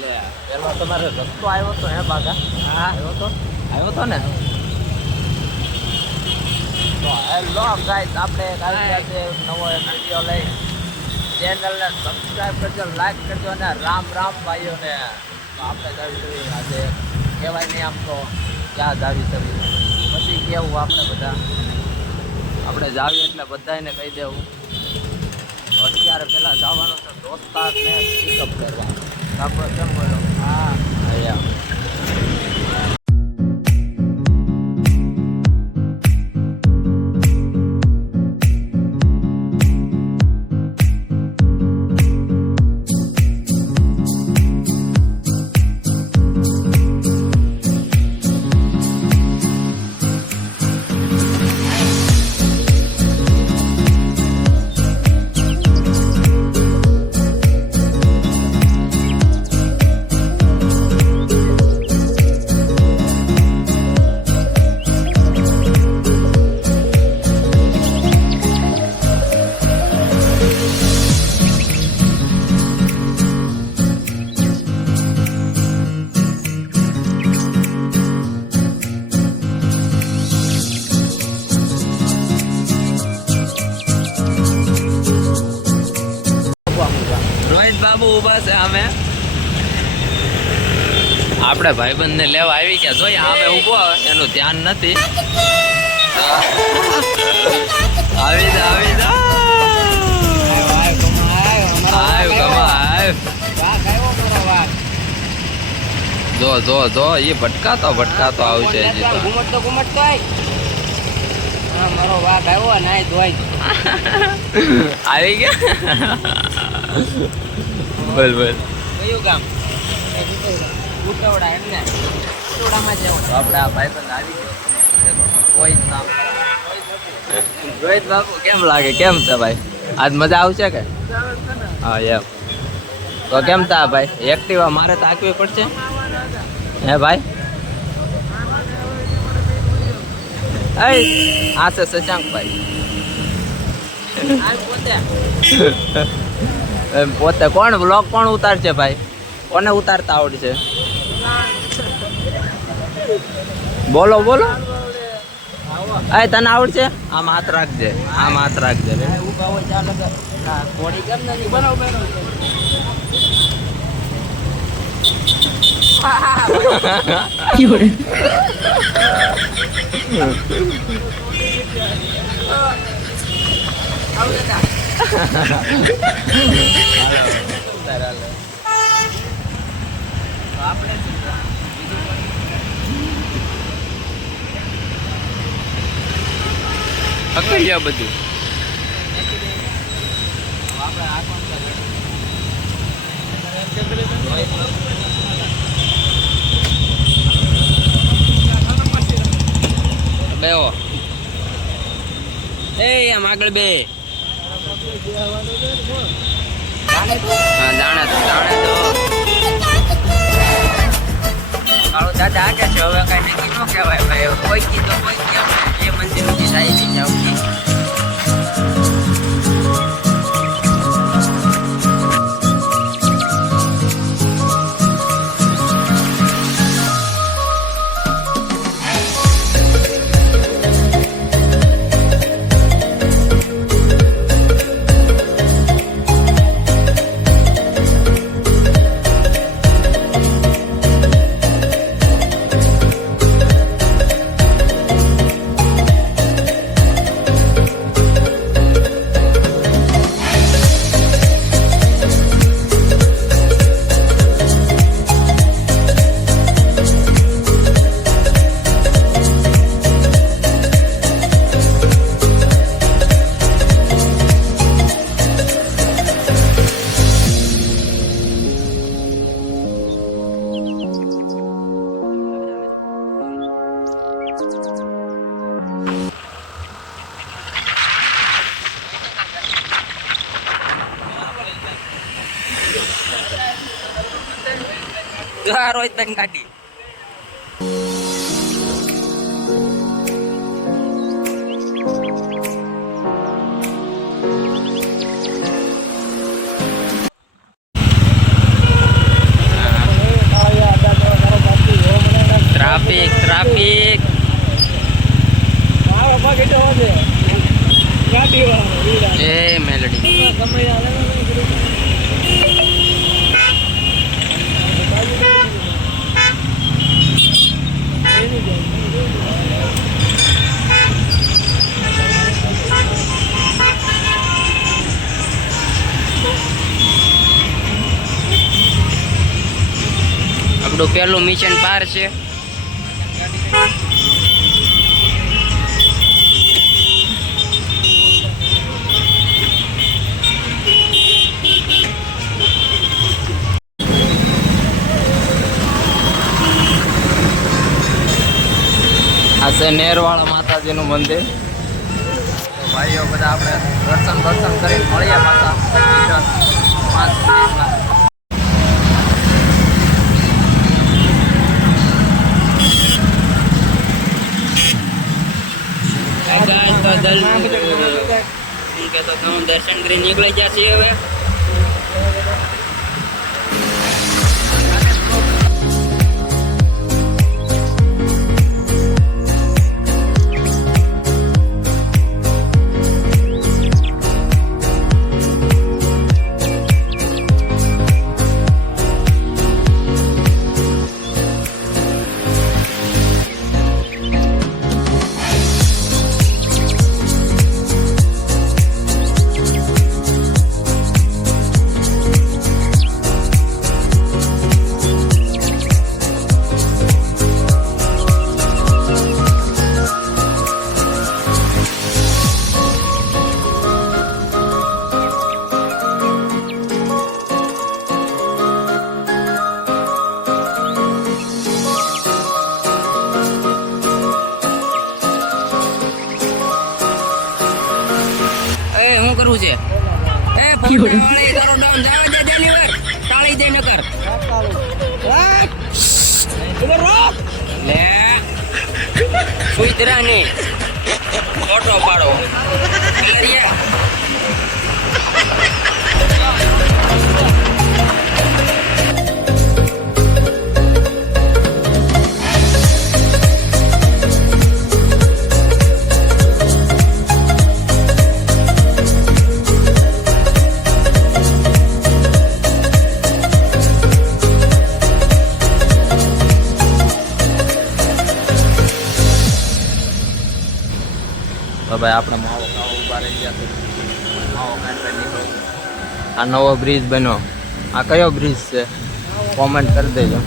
લે પેલો તમારે રસ્તો આવ્યો તો હે બાગા? હા આવ્યો તો ને. તો હેલો ગાઈસ, આપણે કાલે નવો વિડિયો લઈ ચેનલને સબસ્ક્રાઇબ કરજો, લાઈક કરજો અને રામ રામ ભાઈઓને. તો આપણે જાવી આજે કહેવાય નહીં આમ તો ક્યાં જાવી કરી પછી કેવું આપણે બધા આપણે જાવી એટલે બધાને કહી દેવું. અત્યારે પહેલાં જવાનું છે દોસ્તારને પિકઅપ કરવા. આપણે કેમ બોલો? હા અહીંયા ઉભા છે. અમે આપણે ભાઈબંધ ને લેવા આવી ગયા. જોઈએ અમે ઉભો એનું ધ્યાન નથી. આવી જા જો એ ભટકાતો આવશે. મારો વાઘ આવ્યો નાય ધોઈ આવી ગયા. બોલ કયું ગામ? ઉટવડા. એમને ઉટવડામાં જવું. આપણે આ ભાઈબંધ આવી ગયો. રોહિત નામ. રોહિત બાબુ કેમ લાગે? કેમ છે ભાઈ? આજ મજા આવશે કે? હા એમ. તો કેમ તા ભાઈ? એક્ટિવા મારે તો આંકવી પડશે હે ભાઈ? આ છે શશાંકભાઈ. પોતે કોણ બ્લોગ કોણ ઉતારશે ભાઈ? કોને ઉતારતા આવડશે? બોલો તને આવડશે? આમ હાથ રાખજે. અકડિયા બધું બેહો. આમ આગળ બે. જાણે તો દાદા આગે છે. હવે કઈ નક્કી ન કહેવાય ભાઈ. કોઈ કીધો કોઈ કેમ એ મંદિર ની જાય નહીં જાવ. રોહિત બેન ગાડી આપણું પહેલું મિશન પાર છે. આ છે નેરવાળા માતાજીનું મંદિર. તો ભાઈઓ બધા આપણે દર્શન કરીને મળીએ પાછા 5 મિનિટમાં. દર્શન કરી નીકળી ગયા છીએ હવે. શું કરવું છે? તારો ડાઉન જવા દે દેની વાર ટાળી દે નકર લે સુઈતરા ની ફોટો પાડો તો ભાઈ આપણે માવો ખાવા ઊભા રહી ગયા છે. માવો ખાઈને નીકળો. આ નવો બ્રિજ બન્યો. આ કયો બ્રિજ છે કોમેન્ટ કરી દેજો.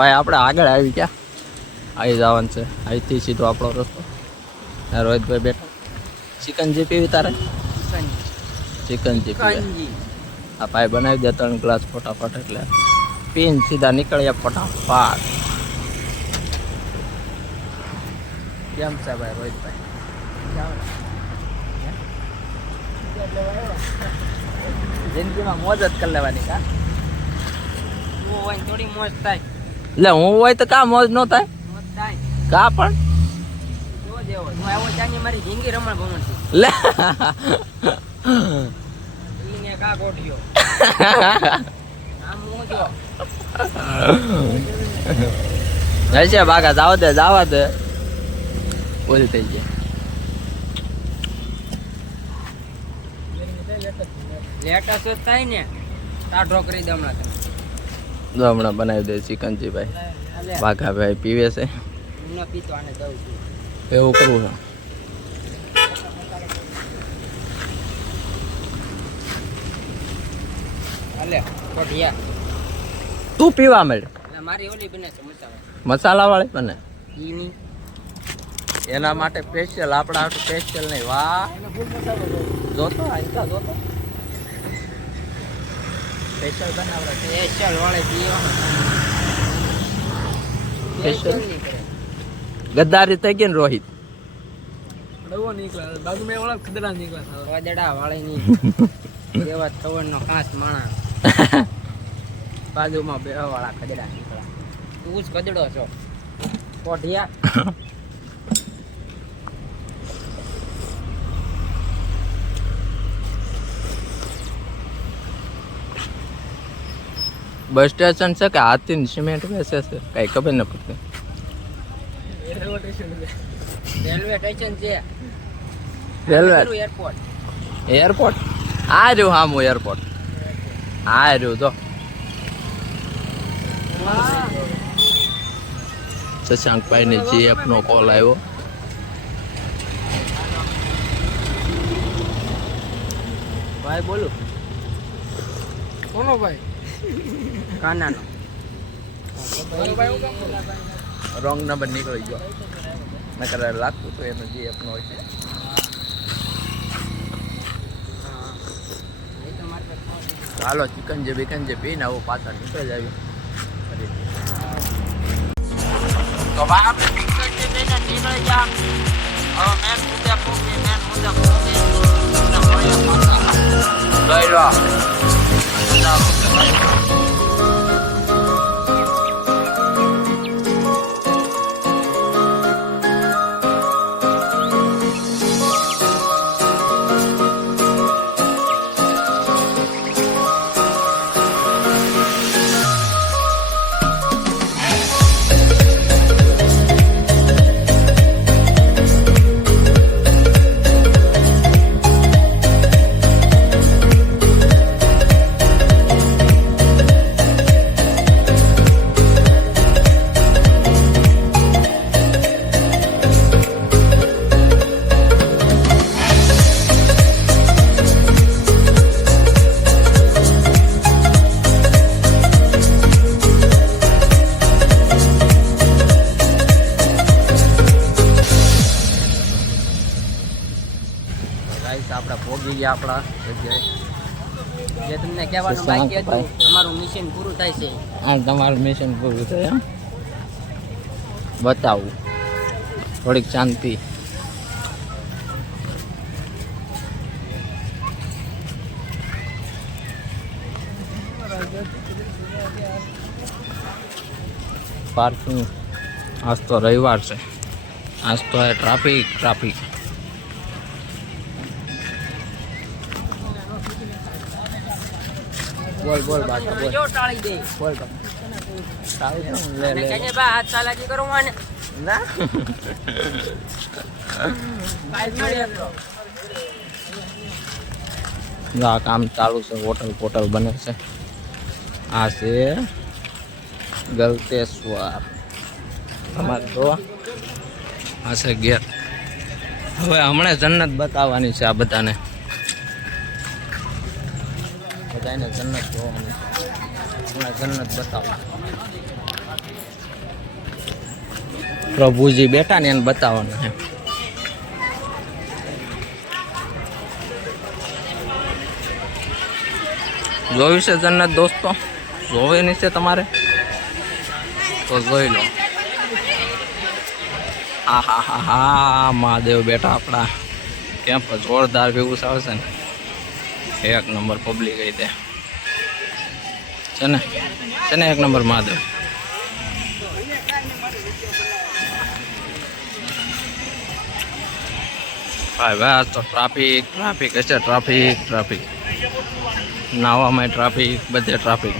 ભાઈ આપણે આગળ આવી ગયા, આવી જવાનું છે. અહીંથી સીધો આપણો રસ્તો. રોહિતભાઈ બેઠા. ચિકનજી પીવી તારે? ચિકનજી પીવે. આ ભાઈ બનાવી દે 3 ગ્લાસ ફટાફટ, એટલે પીને સીધા નીકળ્યા ફટાફટ. કેમ છે ભાઈ રોહિતભાઈ? જિંદગીમાં મોજ જ કરી લેવાની કા? થોડી મોજ થાય. એટલે હું હોય તો કા મોજ ન થાય? મોજ થાય. કા પણ જો દેવો હું આવ્યો ત્યાંની મારી જિંદગી રમણ ભમણ છે. લે ઈને કા ગોઠ્યો આમ મોજો. જય બાગા જાવા દે ઓલી થઈ ગયા. લેટસ જ થાય ને ટાઢો કરી દે હમણાં. હમણાં બનાવી દે ચિકનજી ભાઈ. બાઘા ભાઈ પીવે છે. ન પીતો આને દઉં છું. એવું કરવું છે. હાલે કોઠિયા તું પીવા માંડ. એટલે મારી ઓલી બને છે મસાલા મસાલા વાળી બને ઈની એના માટે સ્પેશિયલ આપણા હાટું સ્પેશિયલ નહીં. વાહ જોતો આઈતા જોતો સ્પેશિયલ બનાવડા છે. સ્પેશિયલ વાળે પીવા સ્પેશિયલ ગદ્દારી થઈ ગઈ ને રોહિત. વાદડા વાળે ની એવા ખબર નો કાંસ માણા બાજુમાં બે વાળા ખદડા નીકળ્યા. તું જ ખદડો છો કોઠિયા. બસ સ્ટેશન છે કે હાથી સિમેન્ટ વેચે છે કઈ ખબર ન પડતી. રેલવે સ્ટેશન છે. રેલવે એરપોર્ટ એરપોર્ટ આ રહ્યું હામું એરપોર્ટ આ રહ્યું જો. શશાંકભાઈ ને જીએફ નો કોલ આવ્યો. ભાઈ બોલું કોનો ભાઈ? કાનાનો. રોંગ નંબર નીકળી ગયો. નકર લાગતું તો એનો જીએફ નો હોય છે. હાલો ચિકન જે પીને આવું પાછા નીકળી જાય. તો ભાઈ આપણે ચિકન જે પીને નીકળી ગયા. હવે મેન મુદ્દા પૂરી લઈ લો. આપણે ભોગી ગયા આપણા જગ્યાએ. જે તમને કહેવાનું બાકી હતું અમારું મિશન પૂરું થાય છે. આ તમારું મિશન પૂરું થાય એમ બતાવું. થોડીક શાંતિ. પાર્કિંગ આજ તો રવિવાર છે. આજ તો ટ્રાફિક. બોલ બાકા બોલ. જો ટાળી દે. બોલ લે અને કહીને બા હાથ ચાલાકી કરો મને. ના આ કામ ચાલુ છે. હોટલ બને છે. આ છે ગલતેશ્વર. તમારે તો આ છે ગેટ. હવે હમણાં જન્નત બતાવવાની છે આ બધાને જન્નત જોવાની. હમણાં જન્નત બતાવવાની. પ્રભુજી બેઠા ને એને બતાવવાનું છે. જોયું છે જન્નત દોસ્તો? જોવી છે તમારે તો જોઈ લો. હા હા હા હા, મહાદેવ બેઠા આપણા કેમ જોરદાર વ્યૂઝ આવશે ને. એક નંબર પબ્લિક આવી તે છે ને એક નંબર મહાદેવ. ભાઈ ભાઈ તો ટ્રાફિક હશે, ટ્રાફિક નાવામાં ટ્રાફિક, બધે ટ્રાફિક.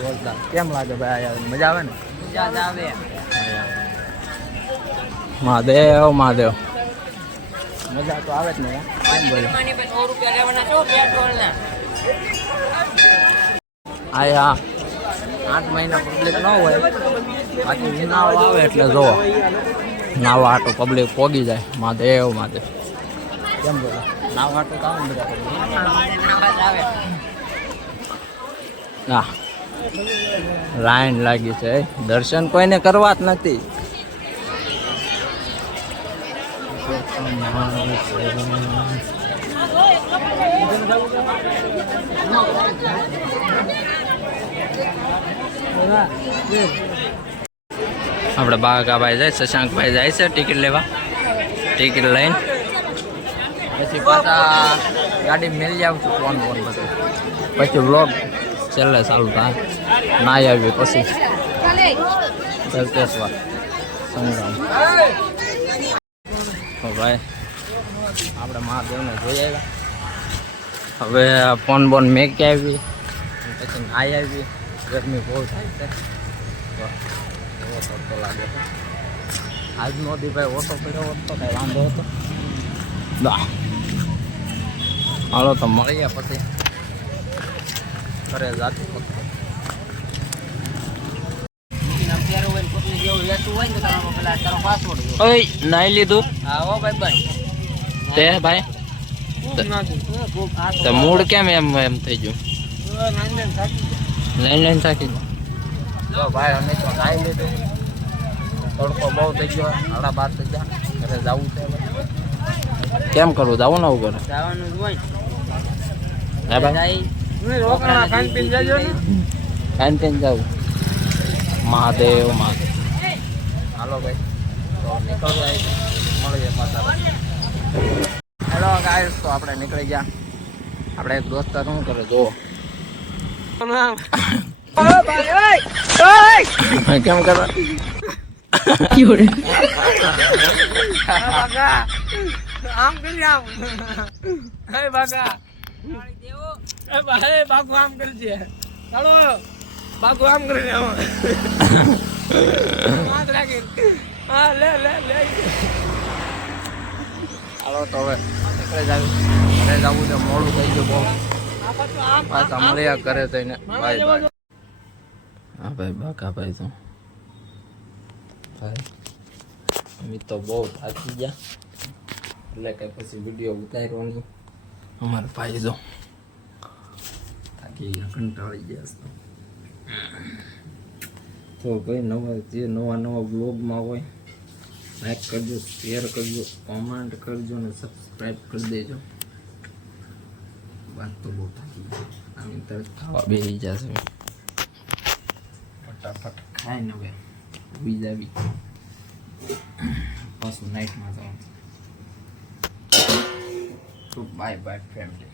જોરદાર. કેમ લાગે ભાઈ? મજા આવે ને? મજા આવે. મહાદેવ મજા તો આવે જ ને. કેમ બોલો? આયા 8 મહિના પબ્લિક ન હોય, બાકી ઉનાળો આવે એટલે જોવો નાવા આટો પબ્લિક પોગી જાય. મહાદેવ કેમ બોલો? નાવા આટો કામ બધા ના લાઈન લાગી છે, દર્શન કોઈને કરવા જ નથી. આપણે બાગાભાઈ જાય, શશાંકભાઈ જાય છે ટિકિટ લેવા. ટિકિટ લઈને પછી પાછા ગાડી મેળવી આવું છું. ફોન બધું પછી વ્લોગ છેલ્લે ચાલુ થાય. ના આવી પછી દલતેશ્વર સંગ્રામ. ભાઈ આપણે મહાદેવને જોઈ આવ્યા. હવે ફોન બોન મેકી આવી, પછી નાઈ આવી. ગરમી બહુ થાય છે તો એવો તડકો લાગે છે. આજ મોદીભાઈ ઓટો કર્યો હોત તો કાંઈ વાંધો હતો. હાલો તો મળીએ પછી ઘરે જાતું. નાઈ લીધું? તે ભાઈ તો મૂડ કેમ એમ થઈ ગયું? લાઈન થાકી જો ભાઈ. અમે તો નાઈ લીધું, તડકો બહુ થઈ ગયો. 12:30 થઈ ગયા. ઘરે જવું છે. કેમ કરવું? જવું ને ઘરે જવાનું હોય. હા ભાઈ ખાઈને પીને જવું. મહાદેવ. હાલો ભાઈ તો નીકળવા મળીએ પાછા. હેલો ગાઈસ, તો આપણે નીકળી ગયા. આપણે એક દોસ્તાર શું કરે જુઓ. કેમ કરવા? આમ કરી આમ. હે બાગા બાગુ આમ કરજે. ચાલો બાગુ આમ કરી આમ. હા લે. હાલો તો હવે નીકળી જાવ. ઘરે જવું છે, મોડું થઈ ગયું બહુ. પાછા મળ્યા ઘરે થઈને. બાય. હા ભાઈ બાકાભાઈ તો ભાઈ અમે તો બહુ થાકી ગયા, એટલે કે પછી વિડીયો ઉતારવાની. અમારા ભાઈ જો થાકી ગયા, કંટાળી ગયા. તો ભાઈ નવા બ્લોગમાં હોય લાઈક કરજો, શેર કરજો, કોમેન્ટ કરજો ને સબસ્ક્રાઈબ કરી દેજો. વાત તો બહુ થાકી ગઈ. આમ તરત ખાવા બેસી જશે. ફટાફટ ખાઈને હવે ઉઈ જાવી. પાછું નાઇટમાં જવાનું. તો બાય ફેમિલી.